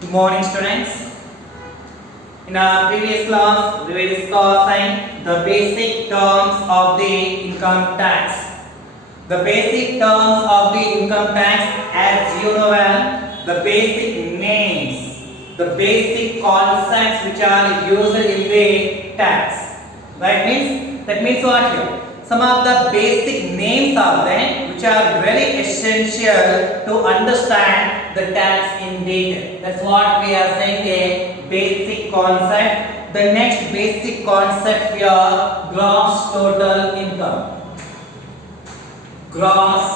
Good morning, students. In our previous class, we were discussing the basic terms of the income tax. The basic terms of the income tax, as you know well, the basic names, the basic concepts which are used in the tax. That means what here? Some of the basic names are there which are very essential to understand the tax in detail. That's what we are saying, a basic concept. The next basic concept here, gross total income. Gross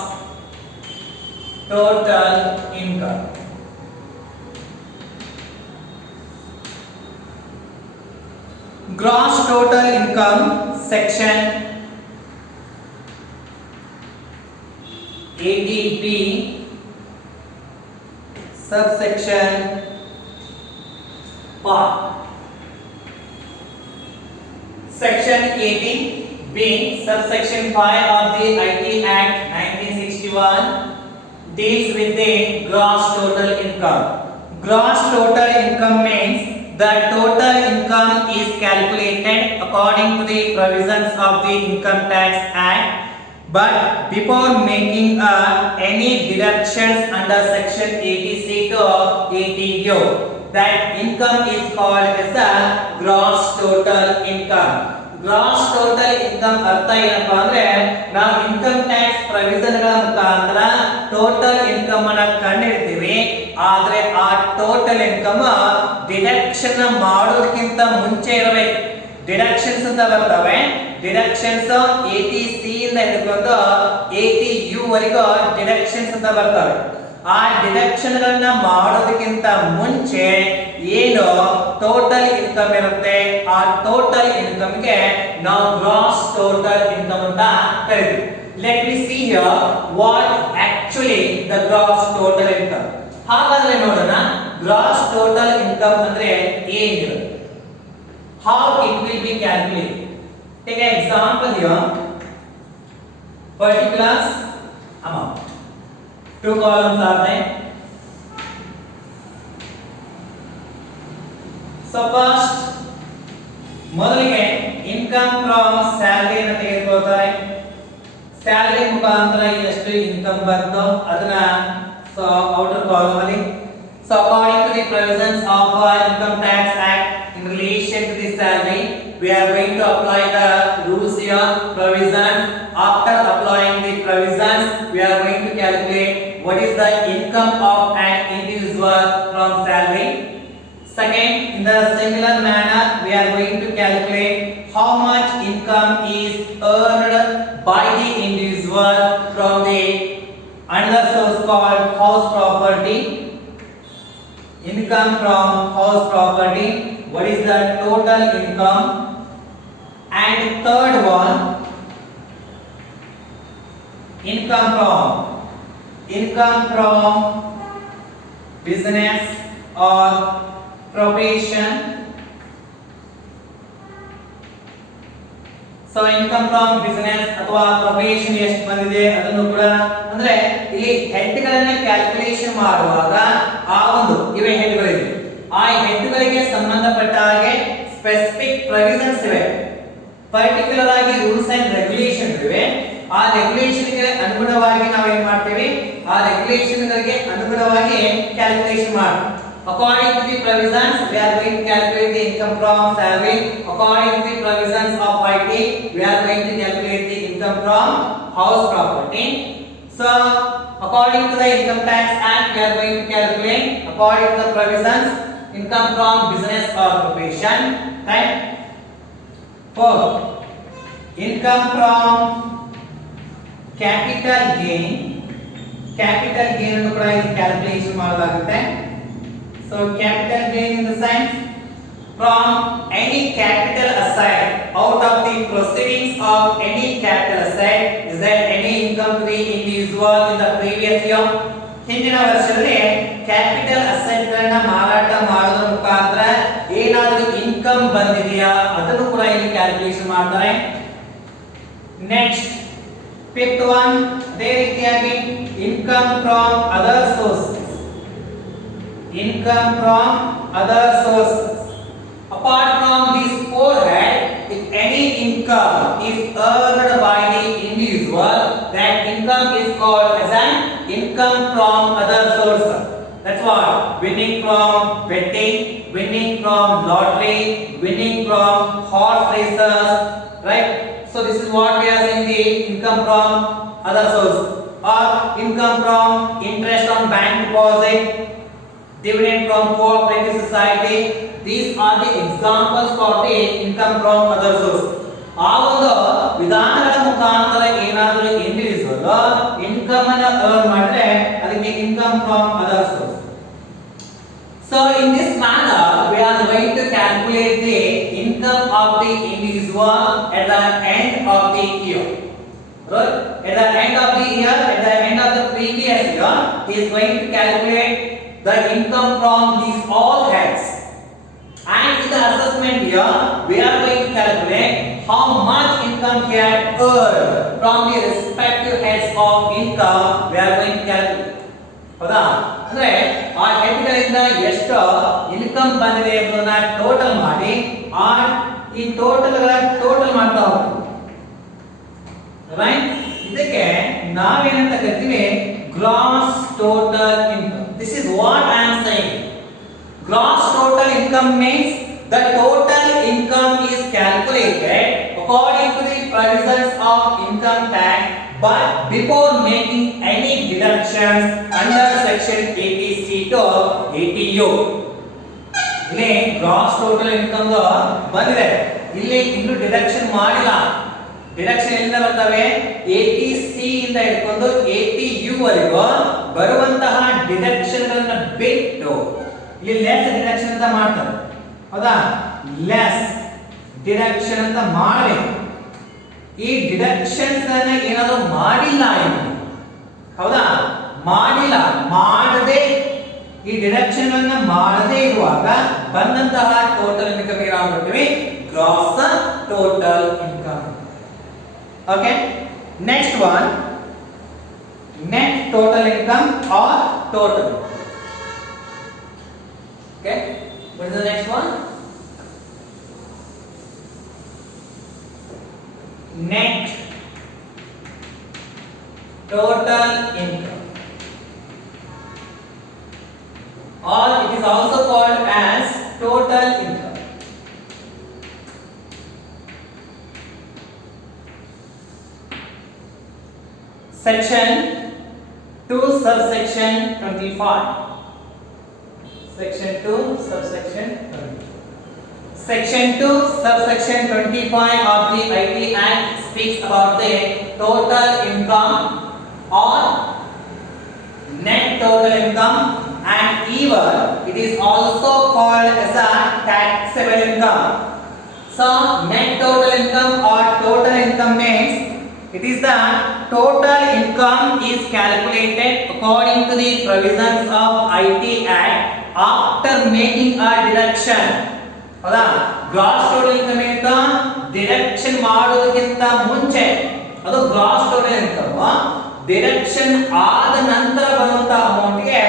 total income. Gross total income section 80B subsection part. Section 80B subsection 5 of the IT Act 1961 deals with the gross total income. Gross total income means the total income is calculated according to the provisions of the Income Tax Act. But before making any deductions under section 80C to 80U, that income is called as a gross total income. Gross total income ಅರ್ಥ ಏನಪ್ಪಾ ಅಂದ್ರೆ ನಾವು income tax ಪ್ರೊವಿಷನ್ಗಳ ಮುಖಾಂತರ total income ಅನ್ನು ಕಂಡುಹಿಡಿತೀವಿ. ಆದ್ರೆ ಆ total income deduction ಮಾಡೋದಕ್ಕಿಂತ ಮುಂಚೆ ಇರಬೇಕು. ಡಿಡಕ್ಷನ್ಸ್ ಅಂತ ಬರ್ತವೆ. ಡಿಡಕ್ಷನ್ಸ್ 80C ಇಂದ ಹಿಡಿದುಕೊಂಡು 80U ವರೆಗೂ ಡಿಡಕ್ಷನ್ಸ್ ಅಂತ ಬರ್ತವೆ. ಆ ಡಿಡಕ್ಷನ್ ಗಳನ್ನ ಮಾಡೋದಕ್ಕಿಂತ ಮುಂಚೆ ಏನು ಟೋಟಲ್ ಇನ್ಕಮ್ ಇರುತ್ತೆ, ಆ ಟೋಟಲ್ ಇನ್ಕಮ್ ಗೆ ನಾವು ಗ್ರಾಸ್ ಟೋಟಲ್ ಇನ್ಕಮ್ ಅಂತ ಕರೀತೀವಿ. Let me see here what actually the gross total income. ಹಾಗಾದ್ರೆ ನೋಡೋಣ ಗ್ರಾಸ್ ಟೋಟಲ್ ಇನ್ಕಮ್ ಅಂದ್ರೆ ಏನಿರುತ್ತೆ, how it will be calculated. Take an example here. Particulars amount. Two columns are there. So first, ಮೊದಲಿಗೆ income from salary ಅನ್ನು ತೆಗೆದುಕೊಳ್ತಾರೆ. Salary ಮುಖಾಂತರ ಎಷ್ಟು income ಬಂತು ಅದನ್ನ ಔಟರ್ ಕಾಲಮ್ ಅಲ್ಲಿ. So according to the provisions of Income Tax Act in relation to the salary, we are going to apply the rules here, provision. After applying the provisions, we are going to calculate what is the income of an individual from salary. Second, in the similar manner, we are going to calculate how much income is earned by the individual from the another source called house property. Income from house property, what is the total income? And third one, income from business or profession. So income from business ಅಥವಾ profession ಎಷ್ಟು ಬಂದಿದೆ ಅದನ್ನು ಕೂಡ ಅಂದ್ರೆ ಇಲ್ಲಿ head ಗಳನ್ನ calculation ಮಾಡುವಾಗ ಆ ಒಂದು ಇವೆ ಹೆಡ್ ಗಳಿವೆ, ಆ ಹೆಡ್ ಗಳಿಗೆ ಸಂಬಂಧಪಟ್ಟ ಹಾಗೆ ಸ್ಪೆಸಿಫಿಕ್ ಪ್ರೊವಿಷನ್ಸ್ ಇವೆ, ಪರ್ಟಿಕ್ಯುಲರ್ ಆಗಿ ರೂಲ್ಸ್ ಅಂಡ್ ರೆಗ್ಯುಲೇಷನ್ ಇವೆ. ಆ ರೆಗ್ಯುಲೇಷನ್ ಗೆ ಅನುಗುಣವಾಗಿ ನಾವು ಏನು ಮಾಡ್ತೀವಿ, ಆ ರೆಗ್ಯುಲೇಷನ್ ಗಳಿಗೆ ಅನುಗುಣವಾಗಿ ಕ್ಯಾಲ್ಕುಲೇಷನ್ ಮಾಡ್ತೀವಿ. According to the provisions, we are going to calculate the income from salary. According to the provisions of IT, we are going to calculate the income from house property. So, according to the Income Tax Act, we are going to calculate according to the provisions income from business or profession. Right? Fourth, income from capital gain. Capital gain ಅನ್ನು ಕೂಡ ಇಲ್ಲಿ calculation ಮಾಡಲಾಗುತ್ತೆ. So capital gain in the sense from any capital asset out of the proceedings of any capital asset. Is there any income to the individual in the previous year? ಹಿಂದಿನ ವರ್ಷದಲ್ಲಿ capital asset ಗಳನ್ನ ಮಾರಾಟ ಮಾಡೋದ್ರ ಮುಖಾಂತರ ಏನಾದರೂ income ಬಂದಿದೆಯಾ ಅದನ್ನು ಕೂಡ ಇಲ್ಲಿ ಕ್ಯಾಲ್ಕುಲೇಷನ್ ಮಾಡ್ತಾರೆ. ನೆಕ್ಸ್ಟ್ ಫಿಫ್ತ್ ಒನ್, ಅದೇ ರೀತಿಯಾಗಿ income from other sources. income from other sources. Apart from these four heads, if any income is earned by the individual, that income is called as an income from other sources. That's what winning from betting, winning from lottery, winning from horse races, right? So this is what we are saying, the income from other sources, or income from interest on bank deposit, dividend from cooperative society. These are the examples for the income from other sources. ಆ ಒಂದು ವಿಧಾನಗಳ ಮುಖಾಂತರ ಏನಾದರೂ individual income ಅನ್ನು earn ಮಾಡಿದ್ರೆ ಅದಕ್ಕೆ income from other source. So in this manner we are going to calculate the income of the individual at the end of the year. Right? At the end of the year, at the end of the previous year, he is going to calculate the income from these all heads. And in the assessment year, we are going to calculate how much income he had earned from the respective heads of income. We are going to calculate. ಹೌದಾ? ಅಂದ್ರೆ ಆ ಹೆಡ್ಗಳಿಂದ ಎಷ್ಟು income ಬಂದಿದೆ ಎಂಬುದನ್ನ total ಮಾಡಿ ಈ ಟೋಟಲ್ಗಳ total ಮಾಡ್ತಾ ಹೋಗ್ತೀವಿ. ರೈಟ್? ಇದಕ್ಕೆ ನಾವೇನಂತ ಕರಿತೀವಿ, gross total income. This is what I am saying. Gross total income means the total income is calculated according to the provisions of income tax, but before making any deductions under section 80C to 80U. ಇಲ್ಲಿ gross total income ಬಂದಿದೆ, ಇಲ್ಲಿ ಇನ್ನು deduction ಮಾಡಿಲ್ಲ. Deduction ಎಲ್ಲಿಂದ ಬರ್ತವೆ? 80C ಇಂದ ಹಿಡ್ಕೊಂಡು 80U ವರೆಗೂ ಬರುವಂತಹ ಡಿಡಕ್ಷನ್ ಗಳನ್ನ ಬಿಟ್ಟು ಇಲ್ಲಿ ಲೆಸ್ ಡಿಡಕ್ಷನ್ ಅಂತ ಮಾಡ್ತಾರೆ. ಹೌದಾ? ಲೆಸ್ ಡಿಡಕ್ಷನ್ ಅಂತ ಮಾಡಬೇಕು. ಈ ಡಿಡಕ್ಷನ್ಸ್ ಅನ್ನ ಏನಾದರೂ ಮಾಡಿಲ್ಲ ಏನು? ಹೌದಾ? ಮಾಡಿಲ್ಲ, ಮಾಡದೆ ಈ ಡಿಡಕ್ಷನ್ ಅನ್ನ ಮಾಡದೆ ಇರುವಾಗ ಬಂದಂತಹ ಟೋಟಲ್ ಇನ್ಕಮ್ ನಾವು ಮಾಡ್ತೀವಿ gross total income. Okay, next one, net total income or total. Okay, what is the next one? Net total income, or it is also called as total income. Section 2 subsection 25. Section 2 subsection 20. Section 2 subsection 25 of the IT Act speaks about the total income or net total income, and even it is also called as a taxable income. So net total income or total income means it is the total income is calculated according to the provisions of IT Act after making a deduction. ಹೌದಾ? Gross total income ಅಂತ deduction ಮಾಡೋದಕ್ಕಿಂತ ಮುಂಚೆ ಅದು gross total income. Deduction ಆದ ನಂತರ ಬರುವಂತ amount ಗೆ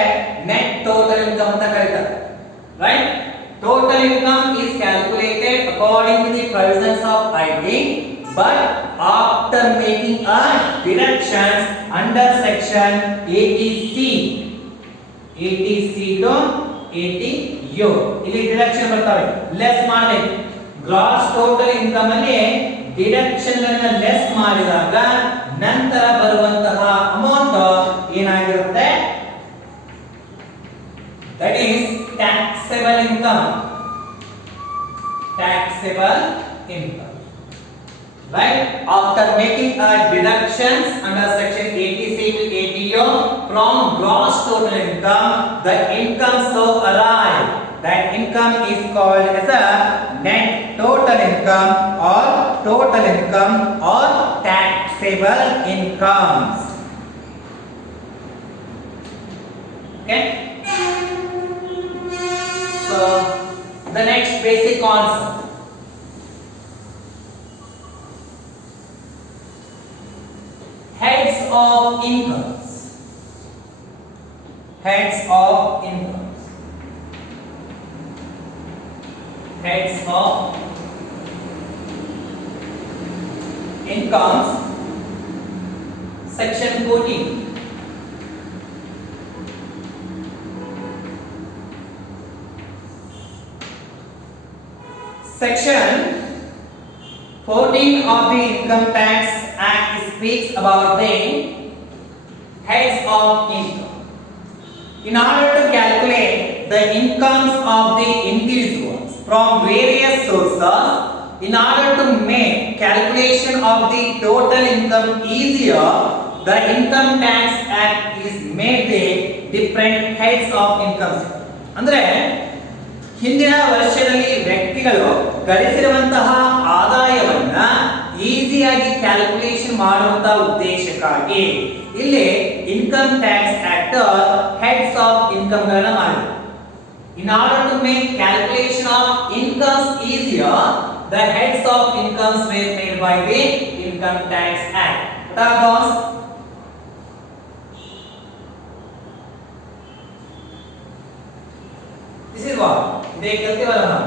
net total income ಅಂತ ಕರೀತಾರೆ. Right? Total income is calculated according to the provisions of IT, but after making a deductions under section 80C. 80C to 80U. ಇಲ್ಲಿ ಡಿಡಕ್ಷನ್ ಬರ್ತವೆ, less ಮಾಡಬೇಕು. Gross total income ಅಲ್ಲಿ deduction ಗಳನ್ನ less ಮಾಡಿದಾಗ ನಂತರ ಬರುವಂತಹ ಅಮೌಂಟ್ ಏನಾಗಿರುತ್ತೆ? That is taxable income. Taxable income. Right? After making a deductions under section 80C to 80U from gross total income, the income so arrive, that income is called as a net total income or total income or taxable incomes. Okay? So the next basic concept, heads of incomes. Heads of incomes. heads of incomes, section 14. Section 14 of the Income Tax Act speaks about the heads of income. In order to calculate the incomes of the individuals from various sources, in order to make calculation of the total income easier, the Income Tax Act is made the different heads of income. ಅಂದ್ರೆ ಹಿಂದಿನ ವರ್ಷದಲ್ಲಿ ವ್ಯಕ್ತಿಗಳು ಗಳಿಸಿರುವಂತಹ ಆದಾಯವನ್ನ ಈಸಿಯಾಗಿ calculation ಮಾಡುವಂತ ಉದ್ದೇಶಕ್ಕಾಗಿ ಇಲ್ಲಿ income tax act heads of income ಗಳನ್ನ ಮಾಡಿದೆ. In order to make calculation of incomes easier, the heads of incomes were made by the Income Tax Act. What are those? This is what they कहते वाला ना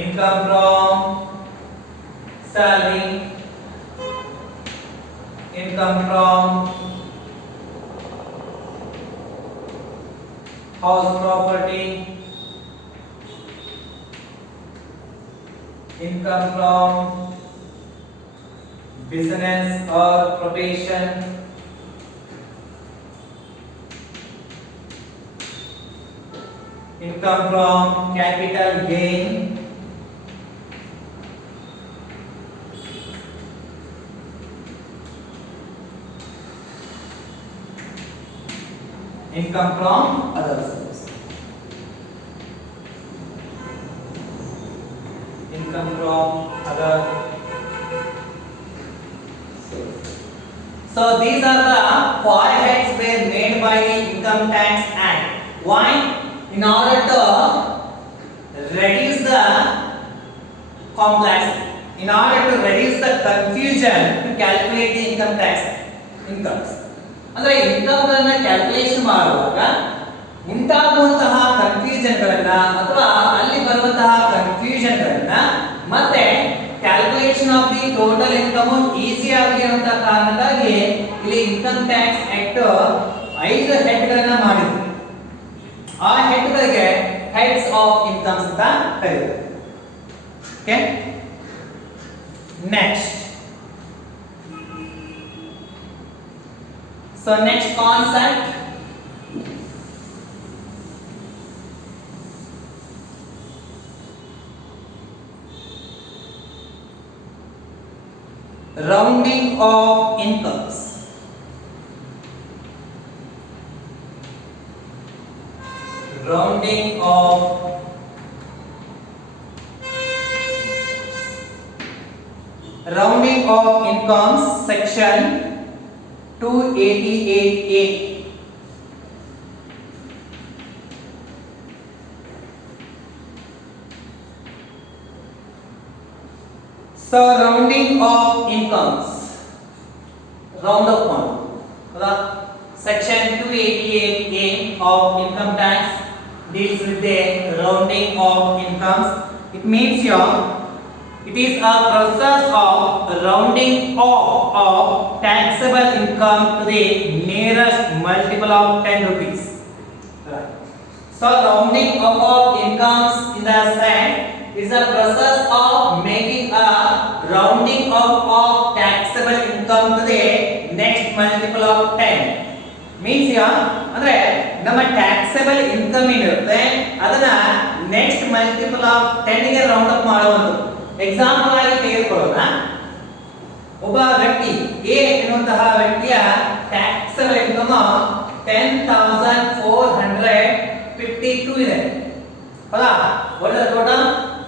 income from salary, income from house property, income from business or profession, income from capital gain, income from other sources, income from other sources. So these are the five heads were made by the Income Tax Act. Why? In order to reduce the complexity, in order to reduce the confusion to calculate the income tax incomes. ಅಂದ್ರೆ income ಗಳನ್ನ calculation ಮಾಡುವಾಗ ಉಂಟಾಗುವಂತಹ confusion ಗಳನ್ನ ಅಥವಾ ಅಲ್ಲಿ ಬರುವಂತಹ confusion ಗಳನ್ನ ಮತ್ತೆ calculation of the total income easy ಆಗಲಿ ಅನ್ನೋ ಕಾರಣಕ್ಕಾಗಿ ಇಲ್ಲಿ ಇನ್ಕಮ್ ಟ್ಯಾಕ್ಸ್ ಆಕ್ಟ್ 5 ಹೆಡ್ ಗಳನ್ನ ಮಾಡಿದ್ರು. ಆ ಹೆಡ್ ಗಳಿಗೆ ಹೆಡ್ಸ್ ಆಫ್ ಇನ್ಕಮ್ಸ್ ಅಂತ ಕರೀತಾರೆ. Okay, next so next concept rounding of incomes. Rounding of incomes, section 288A. So rounding of incomes, round up one. Section 288A of income tax deals with the rounding of incomes. It means here it is a process of rounding off of taxable income to the nearest multiple of 10 rupees. Right. So rounding off of incomes in the sense is a process of making a rounding off of taxable income to the next multiple of 10. Means here ಅಂದ್ರೆ ನಮ್ಮ taxable income ಇರುತ್ತೆ ಅದನ್ನ next multiple of 10 ಗೆ round up ಮಾಡುವಂತದ್ದು. Example ಆಗಿ ತೆಗೆದುಕೊಳ್ಳೋಣ. ಒಬ್ಬ ವ್ಯಕ್ತಿ ಎ ಎನ್ನುವಂತಹ ವ್ಯಕ್ತಿಯ ಟ್ಯಾಕ್ಸಬಲ್ ಇನ್ಕಮ್ 10,452 ಇದೆ. ಹೌದಾ? what is the total?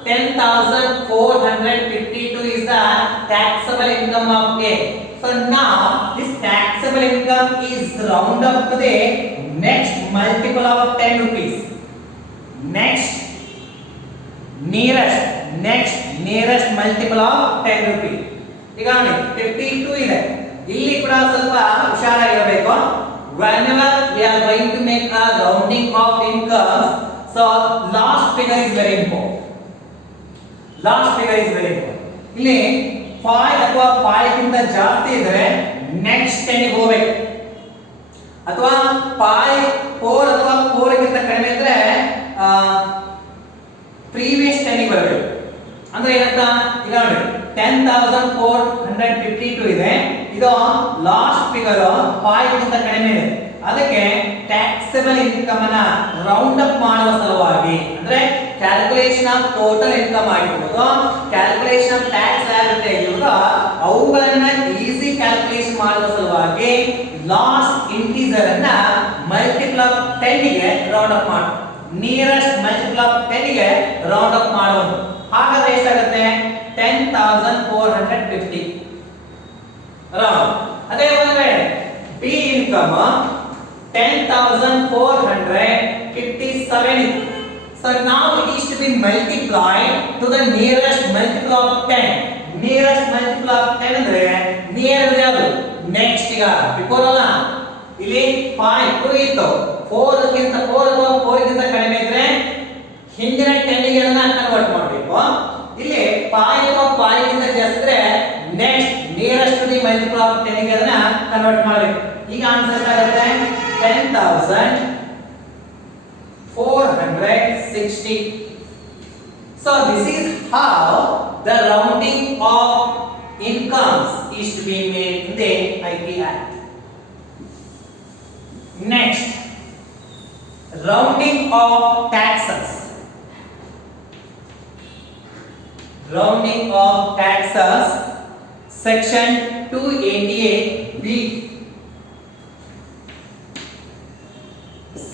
10,452 is the taxable income of A. So now this taxable income is round up to the next multiple of 10 rupees. Next nearest multiple of 10 rupees. ಈಗ ನೋಡಿ 52 ಇದೆ. ಇಲ್ಲಿ ಕೂಡ ಸ್ವಲ್ಪ ಹುಷಾರಾಗಿರಬೇಕು. Whenever we are going to make a rounding of income, so last figure is very important. Last figure is very important. ಇಲ್ಲಿ 5 ಅಥವಾ 5 ಗಿಂತ ಜಾಸ್ತಿ ಇದ್ರೆ ನೆಕ್ಸ್ಟ್ 10 ಗೆ ಹೋಗಬೇಕು, ಅಥವಾ 5 4 ಅಥವಾ 4 ಗಿಂತ ಕಡಿಮೆ ಇದ್ರೆ ಪ್ರೀವಿಯಸ್ 10 ಗೆ ಬರಬೇಕು. ಅಂದ್ರೆ ಏನಂತ, ಈಗ ನೋಡಿ 10,452 ಇದೆ, ಇದು ಲಾಸ್ಟ್ ಫಿಗರ್ 5 ಗಿಂತ ಕಡಿಮೆ ಇದೆ. ಅದಕ್ಕೆ ಟ್ಯಾಕ್ಸಬಲ್ ಇನ್ಕಮ್ ಅನ್ನ ರೌಂಡ್ ಅಪ್ ಮಾಡುವ ಸಲುವಾಗಿ, ಅಂದ್ರೆ ಕ್ಯಾಲ್ಕುಲೇಷನ್ ಆಫ್ ಟೋಟಲ್ ಇನ್ಕಮ್ ಆಗಿರ್ಬೋದು, ಕ್ಯಾಲ್ಕುಲೇಷನ್ ಆಫ್ ಟ್ಯಾಕ್ಸ್ ಲಯಬಿಲಿಟಿ ಆಗಿರ್ಬೋದು, ಅವುಗಳನ್ನ ಈಸಿ ಕ್ಯಾಲ್ಕುಲೇಷನ್ ಮಾಡುವ ಸಲುವಾಗಿ ಲಾಸ್ಟ್ ಇಂಟಿಜರ್ ಅನ್ನ ಮಲ್ಟಿಪಲ್ ಆಫ್ 10 ಗೆ ರೌಂಡ್ ಅಪ್ ಮಾಡಿ, ನಿಯರೆಸ್ಟ್ ಮಲ್ಟಿಪಲ್ ಆಫ್ 10 ಗೆ ರೌಂಡ್ ಅಪ್ ಮಾಡುವುದು. ಹಾಗಾದ್ರೆ ಎಷ್ಟಾಗುತ್ತೆ? 10,450 ರೌಂಡ್. ಅದೇ ಒಂದು ಬಿ ಇನ್ಕಮ್ 10,457 ಇತ್ತು. So now it is to be multiplied to the nearest multiple of 10. Nearest multiple of 10 ಅಂದ್ರೆ ನಿಯರ್ ಅಂದ್ರೆ ಅದು ನೆಕ್ಸ್ಟ್. ಈಗ ಬಿಫೋರ್ ಅಲ್ಲ, ಇಲ್ಲಿ 5 2 ಇತ್ತು, 4 ಗಿಂತ 4 ಅಥವಾ 4 ಗಿಂತ ಕಡಿಮೆ ಇದ್ರೆ ಹಿಂದಿನ 10 ಗೆ ಅದನ್ನ ಕನ್ವರ್ಟ್ ಮಾಡಬೇಕು. ಇಲ್ಲಿ 5 ಅಥವಾ 5 ಗಿಂತ ಜಾಸ್ತಿ ಇದ್ರೆ next nearest to the multiple of 10 ಗೆ ಅದನ್ನ ಕನ್ವರ್ಟ್ ಮಾಡಬೇಕು. ಈಗ ಆನ್ಸರ್ ಆಗುತ್ತೆ 10,460. So this is how the rounding of incomes is to be made in the IP Act. Next, rounding of taxes. Rounding of taxes, section 288B.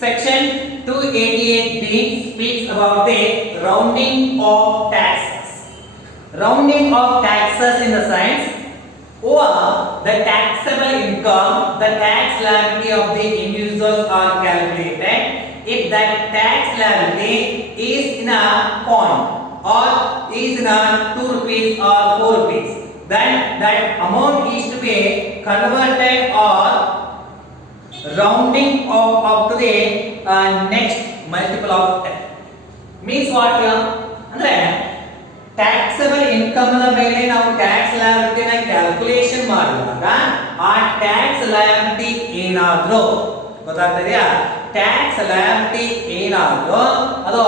Section 288B speaks about the rounding of taxes. Rounding of taxes in the sense, over the taxable income, the tax liability of the individuals are calculated. If that tax liability is in a coin or is in a 2 rupees or 4 rupees, then that amount is to be converted or rounding up to the next multiple of 10. Means what here? ಅಂದ್ರೆ taxable income ನ ಮೇಲೆ ನಾವು tax liability ನ calculation ಮಾಡುವಾಗ ಆ tax liability ಏನಾದ್ರೂ ಗೊತ್ತಾಗ್ತಿದೆಯಾ? Tax liability ಏನಾದ್ರೂ ಅದು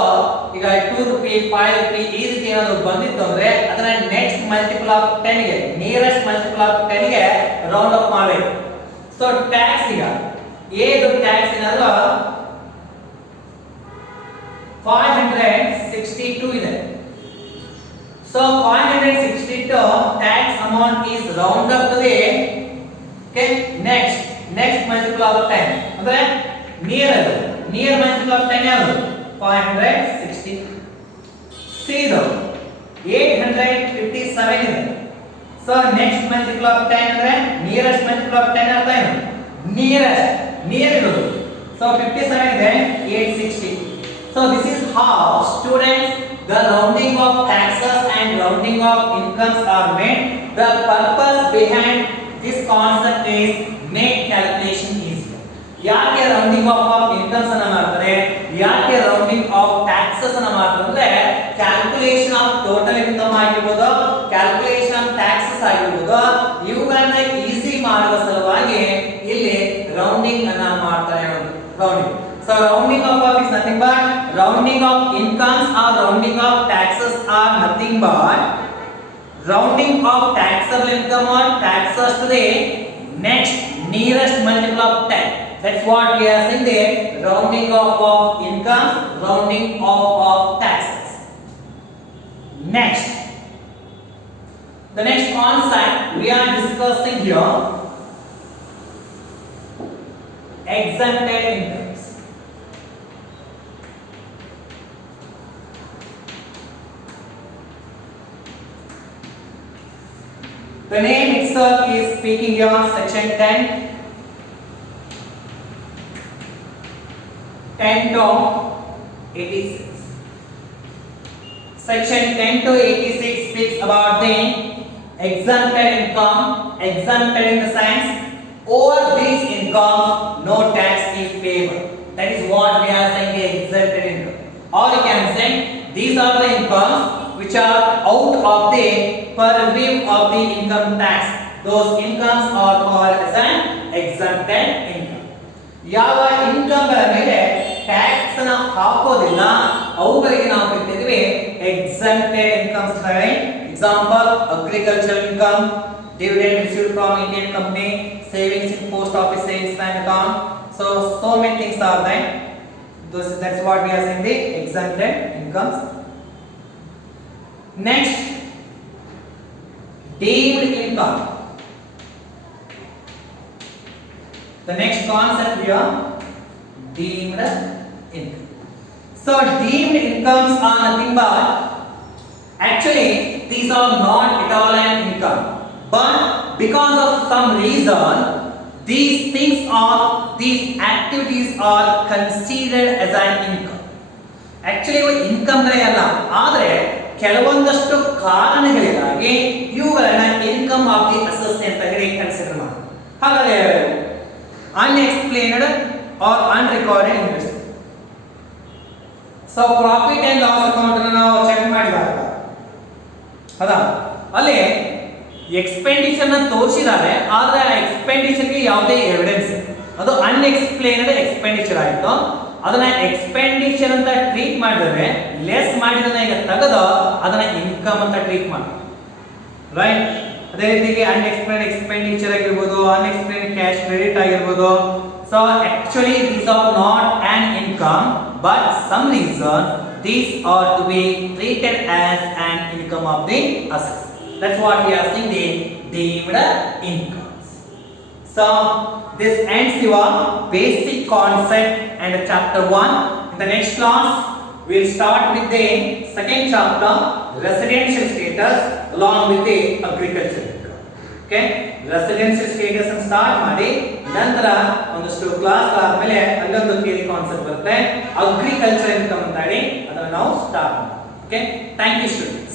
ಈಗ 2 ರೂಪಾಯಿ 5 ರೂಪಾಯಿ ಈ ರೀತಿ ಏನಾದ್ರು ಬಂದಿತ್ತು ಅಂದ್ರೆ ಅದನ್ನ ನೆಕ್ಸ್ಟ್ ಮಲ್ಟಿಪಲ್ ಆಫ್ 10 ಗೆ, ನಿಯರೆಸ್ಟ್ ಮಲ್ಟಿಪಲ್ ಆಫ್ 10 ಗೆ ರೌಂಡ್ ಅಪ್ ಮಾಡಬೇಕು. ಸೊ ಟ್ಯಾಕ್ಸ್ ಈಗ ಏದು ಟ್ಯಾಕ್ಸ್ ಏನಾದ್ರು 562 ಇದೆ. So 562 tax amount is round up to the next multiple of 10. ಅಂದ್ರೆ near multiple of 10 ಯಾವುದು? 560. See ಇದು 857 ಇದೆ. So next multiple of 10 ಅಂದ್ರೆ nearest multiple of 10 ಅರ್ಥ ಏನು? near ಇರೋದು. So 57 ಇದೆ 860. So this is how students the rounding of taxes and rounding of incomes are made. The purpose behind this concept is make calculation easier. ಯಾಕೆ rounding of incomes ಅನ್ನು ಮಾಡ್ತಾರೆ, ಯಾಕೆ rounding of taxes ಅನ್ನು ಮಾಡ್ತಾರೆ ಅಂದ್ರೆ calculation of total income ಆಗಿರ್ಬೋದು, calculation of taxes ಆಗಿರ್ಬೋದು, ಇವುಗಳನ್ನ ಈಸಿ ಮಾಡುವ ಸಲುವಾಗಿ ಇಲ್ಲಿ ರೌಂಡಿಂಗ್ ಅನ್ನ ಮಾಡ್ತಾರೆ. Rounding. So rounding off is nothing but rounding of incomes or rounding of taxes are nothing but rounding of taxable income or taxes to the next nearest multiple of 10. That's what we are saying there. Rounding off of incomes, rounding off of taxes. Next, the next concept we are discussing here, exempted income. The name itself is speaking here, section 10 to 86. Section 10 to 86 speaks about the exempted income. Exempted in the sense, over this income no tax is payable. That is what we are saying, the exempted income. Or you can say these are the incomes which which are out of the purview of the income tax. Those incomes are called as an exempted income. ಯಾವ income ಗಳ ಮೇಲೆ tax ಅನ್ನು ಹಾಕೋದಿಲ್ಲ ಅವುಗಳಿಗೆ ನಾವು ಕರಿತೀವಿ exempted incomes. Example, agricultural income, dividend received from Indian company, savings in post office savings bank account. So many things are there. That's what we are saying, the exempted incomes. Next, deemed income. The next concept here, deemed income. So deemed incomes are nothing but, actually these are not at all an income, but because of some reason these activities are considered as an income. Actually ಇವು income ಗಳೇ ಅಲ್ಲ, ಆದರೆ ಕೆಲವೊಂದಷ್ಟು ಕಾರಣಗಳಿಗಾಗಿ ಇವುಗಳನ್ನ income of the asset ಅಂತ ಹೇಳಿ consider ಮಾಡಿ. ಹಾಗಾದ್ರೆ unexplained or unrecorded investment. So profit and loss account ಅನ್ನು ನಾವು ಚೆಕ್ ಮಾಡಿದಾಗ ಹೌದಾ, ಅಲ್ಲಿ ಎಕ್ಸ್ಪೆಂಡಿಚರ್ ನ ತೋರಿಸಿದ್ದಾರೆ, ಆದ್ರೆ ಆ ಎಕ್ಸ್ಪೆಂಡಿಚರ್ ಗೆ ಯಾವುದೇ ಎವಿಡೆನ್ಸ್, ಅದು ಅನ್ಎಕ್ಸ್ಪ್ಲೇನ್ಡ್ ಎಕ್ಸ್ಪೆಂಡಿಚರ್ ಆಯಿತು. ಅದನ್ನ ಎಕ್ಸ್ಪೆಂಡಿಚರ್ ಅಂತ ಟ್ರೀಟ್ ಮಾಡಿದ್ರೆ ಲೆಸ್ ಮಾಡಿದನ್ನ ಈಗ ತೆಗೆದು ಅದನ್ನ ಇನ್ಕಮ್ ಅಂತ ಟ್ರೀಟ್ ಮಾಡಿ, ರೈಟ್. ಅದೇ ರೀತಿಗೆ ಅನ್ಎಕ್ಸ್ಪ್ಲೇನ್ಡ್ ಎಕ್ಸ್ಪೆಂಡಿಚರ್ ಆಗಿರ್ಬೋದು, ಅನ್ಎಕ್ಸ್ಪ್ಲೇನ್ಡ್ ಕ್ಯಾಶ್ ಕ್ರೆಡಿಟ್ ಆಗಿರ್ಬೋದು. So actually these are not on income, but some reason these are to be treated as an income of the assets. That's what we are saying, the deemed incomes. So this ends your basic concept and chapter 1. In the next class we'll start with the second chapter, residential status, along with the agriculture income. Okay, residential status and start ಮಾಡಿ ನಂತರ ಒಂದಷ್ಟು class ಆದ್ಮೇಲೆ ಅಲ್ಲೊಂದು theory concept ಬರುತ್ತೆ, agriculture income ಅಂತ ಹೇಳಿ ಅದನ್ನ ನಾವು ಸ್ಟಾರ್ಟ್ ಮಾಡೋಣ. Okay, thank you student.